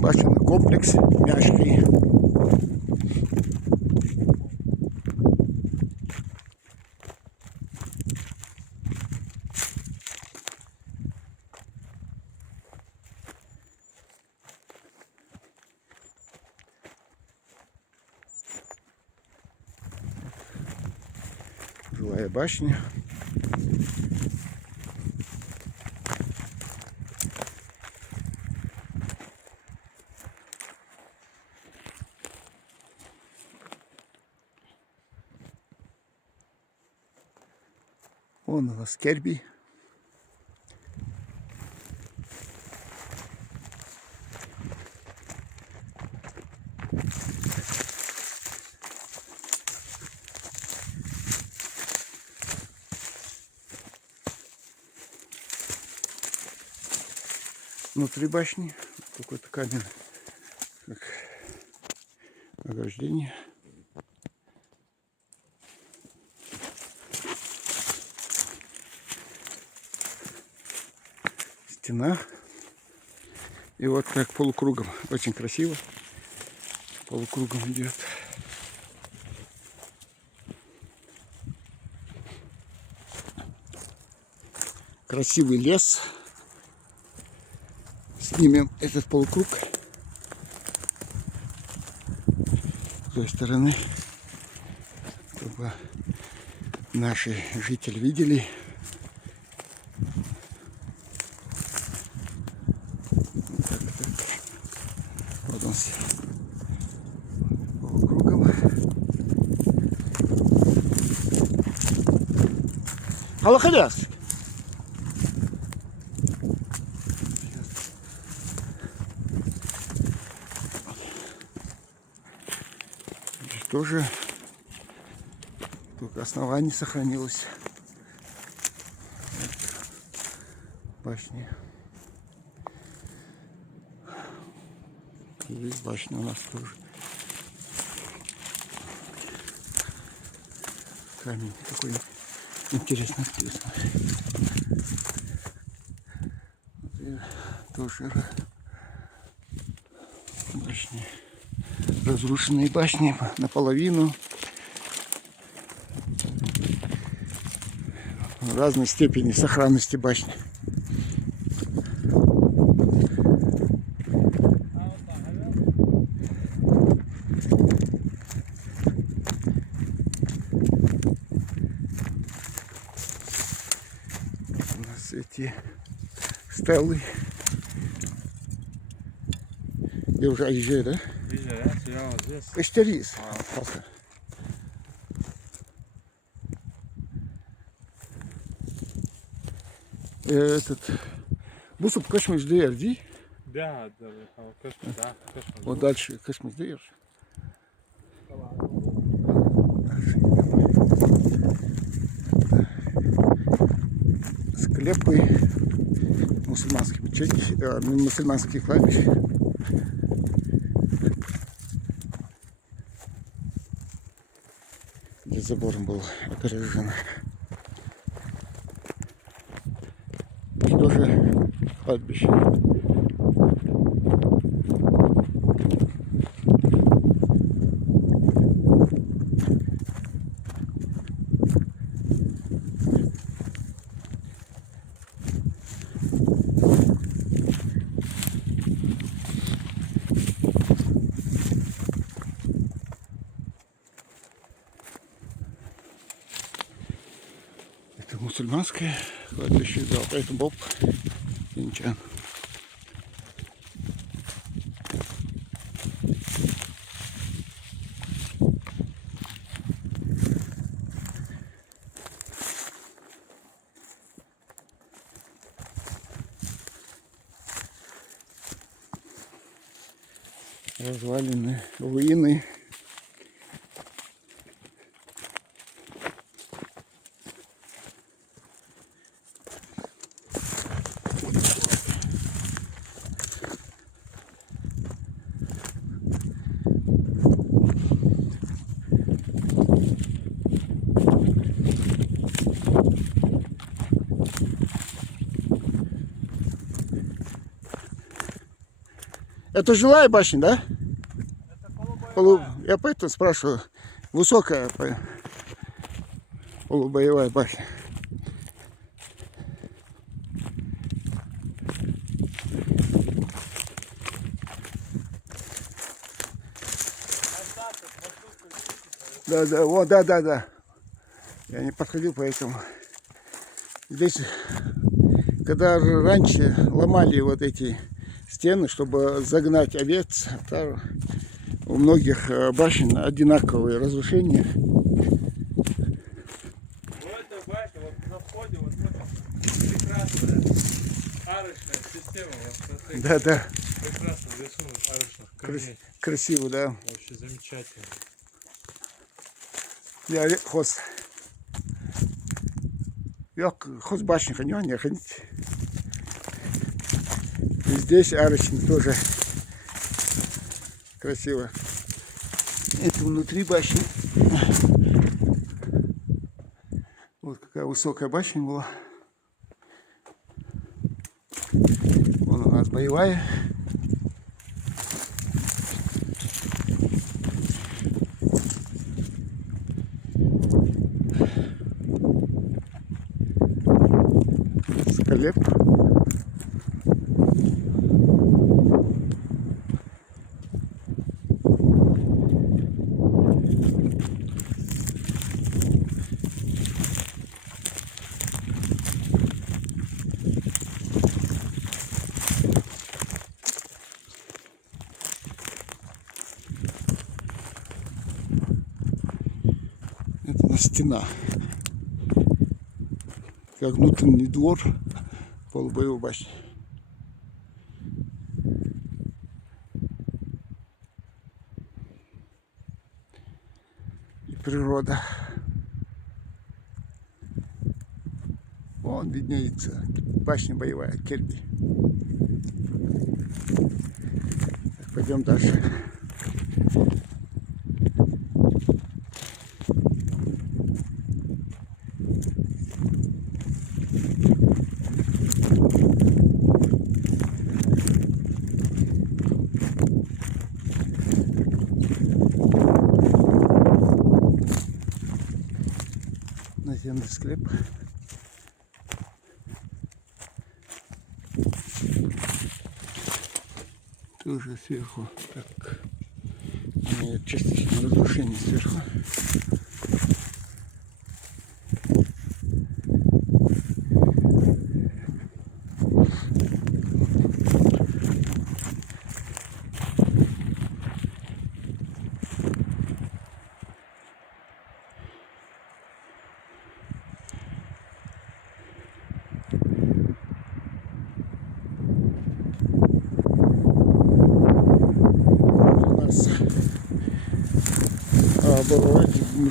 башенный комплекс мягкий. Жилая башня. Вон у нас Керби. Внутри башни какой-то камень, как ограждение. Стена. И вот как полукругом. Очень красиво. Полукругом идет. Красивый лес. Снимем этот полукруг с той стороны, чтобы наши жители видели. Так. Вот он полукругом. Аллахаляс! Тоже только основание сохранилось башни. Здесь башня у нас тоже. Камень такой интересный. Тоже башни. Разрушенные башни наполовину. Разной степени сохранности башни. У нас эти стелы. Я уже езжаю, да? Каштерис. Этот Бусуп Кашмиш-Дейр, ди? Да, Кашмиш, да. Вот дальше Кашмиш-Дейр. Склепы, мусульманские мечети, мусульманские кладбища. Здесь забором было огорожено. И тоже кладбище. Мусульманское кладбище, да, поэтому Боб Инчан. Развалины, руины. Это жилая башня, да? Это полубоевая. Я поэтому спрашиваю. Высокая полубоевая башня. Да, вот, да. Я не подходил, поэтому. Здесь, когда раньше ломали вот эти стены, чтобы загнать овец, там у многих башен одинаковые разрушения. Вот эта башня, вот на входе, вот это прекрасная арочная система. Вот, смотри, Да. прекрасно рисунок арочных камней. Красиво, да. Вообще замечательно. Я хост. Хост башни не ходить. И здесь арочный тоже красиво. Это внутри башни. Вот какая высокая башня была. Вон у нас боевая. Склеп. Это стена. Как внутренний двор полубоевой башни. И природа. Вон виднеется башня боевая, Керби. Так, пойдем дальше. Наземный склеп. Тоже сверху, так, имеет частичное разрушение сверху.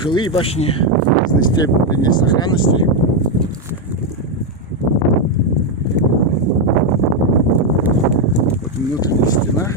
Жилые башни разной степени сохранности. Вот внутренняя стена.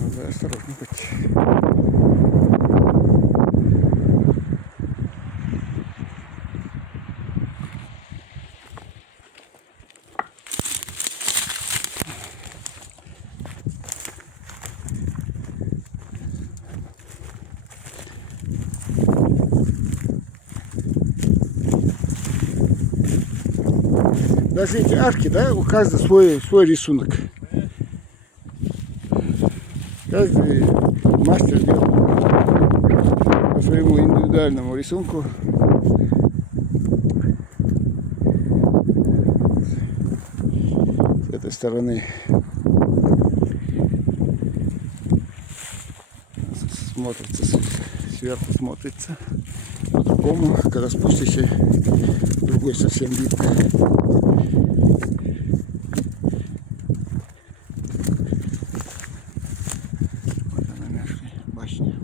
Надо осторожно быть. Даже эти арки, да, у каждого свой рисунок. Каждый мастер делает по своему индивидуальному рисунку. С этой стороны смотрится, сверху смотрится по-другому, когда спустишься, другой совсем вид. Вот она, наша башня.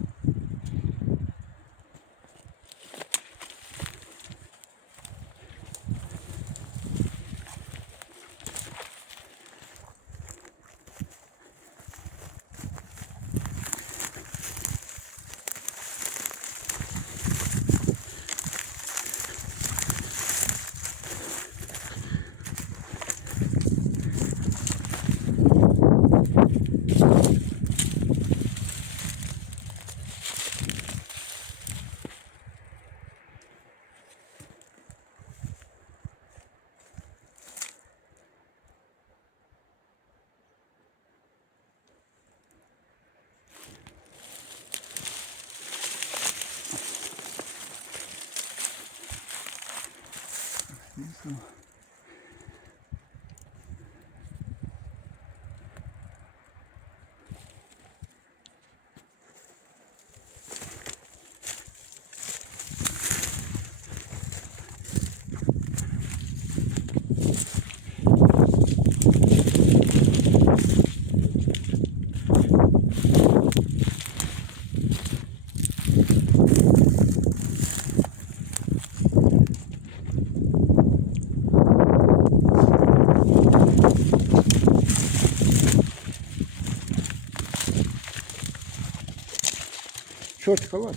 Халат, халат.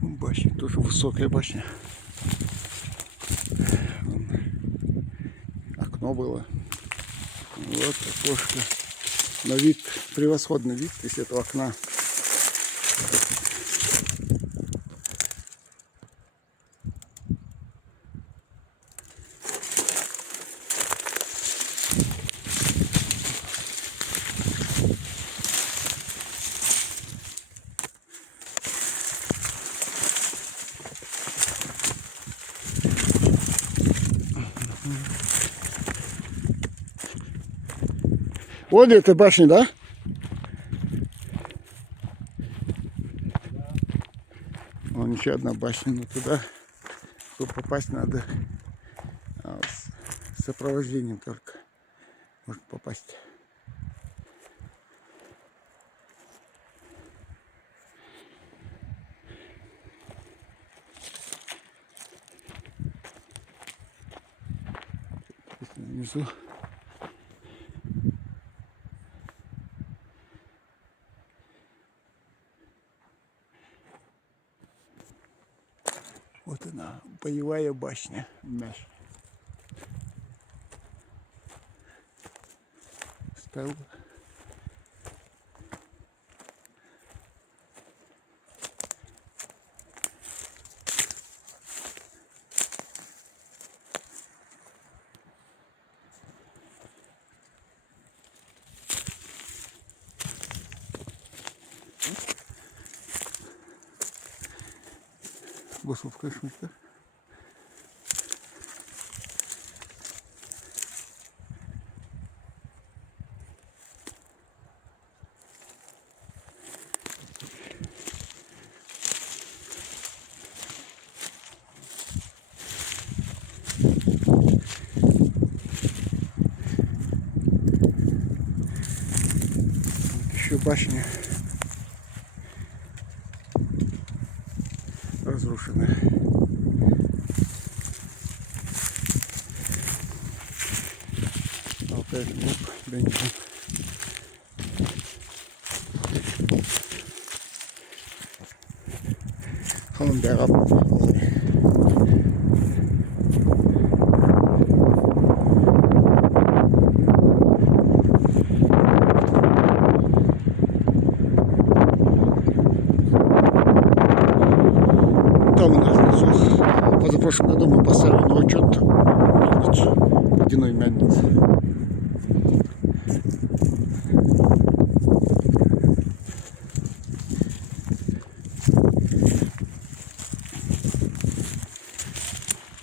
Башня, тоже высокая башня. Вон окно было. Вот окошко. Но вид, превосходный вид из этого окна. Вот эта башня, да? Вон еще одна башня, но туда, чтобы попасть, надо с сопровождением только может попасть. Внизу. Вот она, боевая башня. Мяч. Стал. Босовка шмыка. Еще башня разрушенная. Опять лук, бензин. Kommen wir ab. Там у нас внизу, позапрошлом году мы поставили на учет водяной мельницы.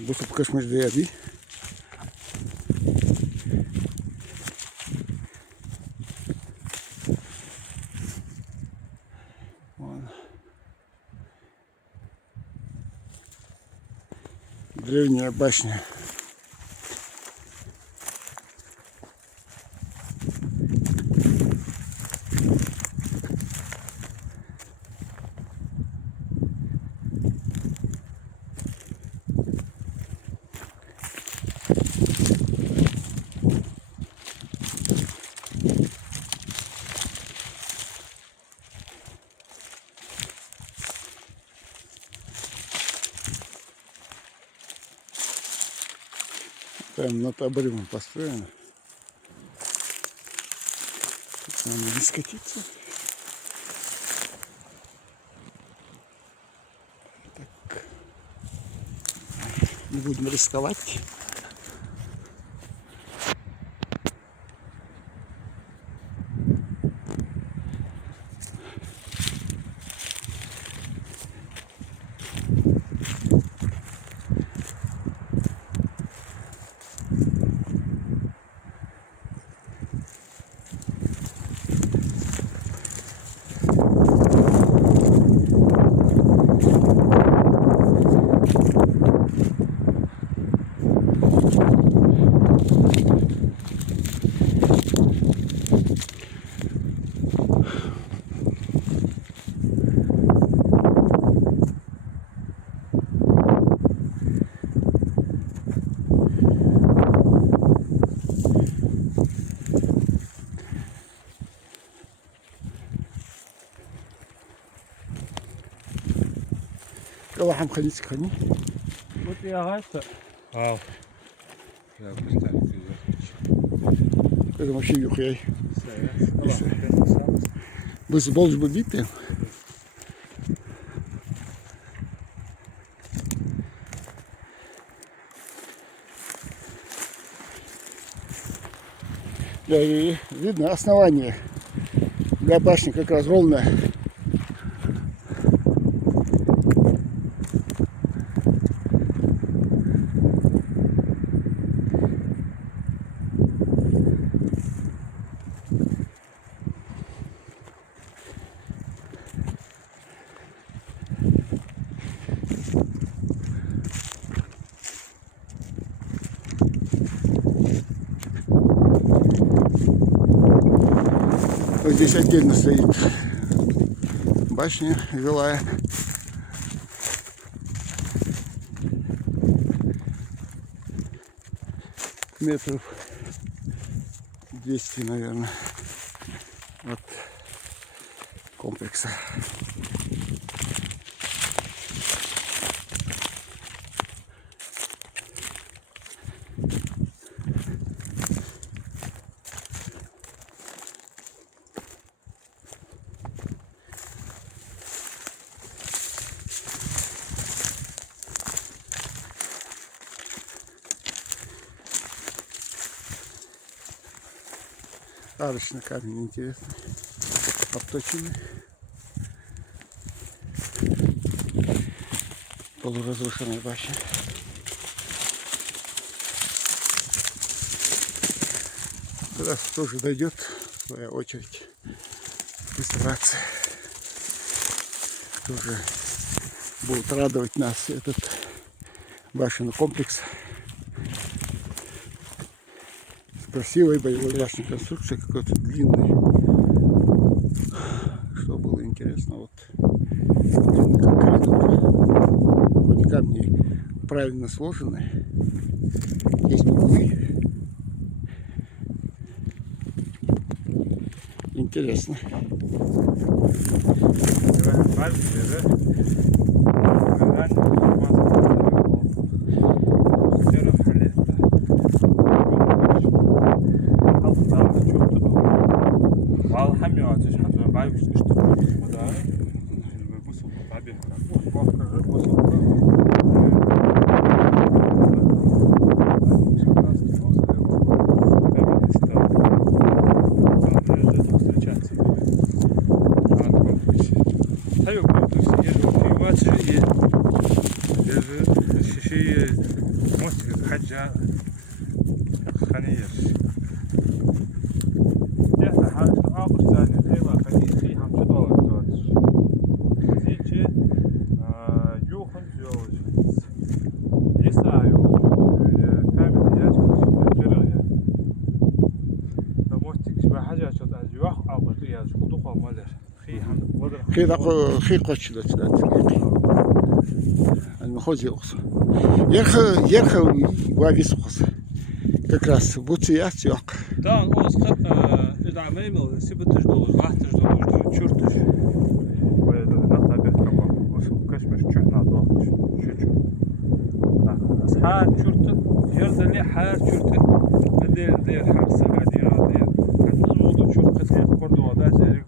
Bu kısmı değerli. Древняя башня. Прям над обрывом построено. Тут нам не скатиться. Так. Не будем рисковать. واحد خليج خليج Вот я гайта. Ау. Я представляю. это вообще юхей Все. без болж бы бите да, и видно основание для башни как раз ровное. Вот здесь отдельно стоит башня жилая. Метров 200, наверное, от комплекса. Арочный камень интересный, обточенный, полуразрушенная башня. Сейчас тоже дойдет своя очередь реставрации. Тоже будет радовать нас этот башенный комплекс. Красивой боевой башни конструкции, какой-то длинный. Что было интересно, вот длинный как коридор. Вроде камни правильно сложены. Есть углы. Интересно. حاجة خنير يحتى حاجة آخر ثانية خيمة خنير في هم شطوة دوتش زيجي يوخن جوج يسعى يوخن كامل ياجك جرغية موتك شبه حاجة شطوة يوخ آخر ياج خلطوخة مالر خي هم وضر خي قشلة المخوز يوخص يرخى وابيسخص как раз буция цёк. Да, он да мемел сибтж долж, вахтж долж, чуртж. Вэд нахта бехкаба. Вос кашмеш чухна дохч. Шучу. Асхар чурт, ярдали хар чурт. Дер дер хар сагадия дер. Катуз моду чурт катя кордо да зери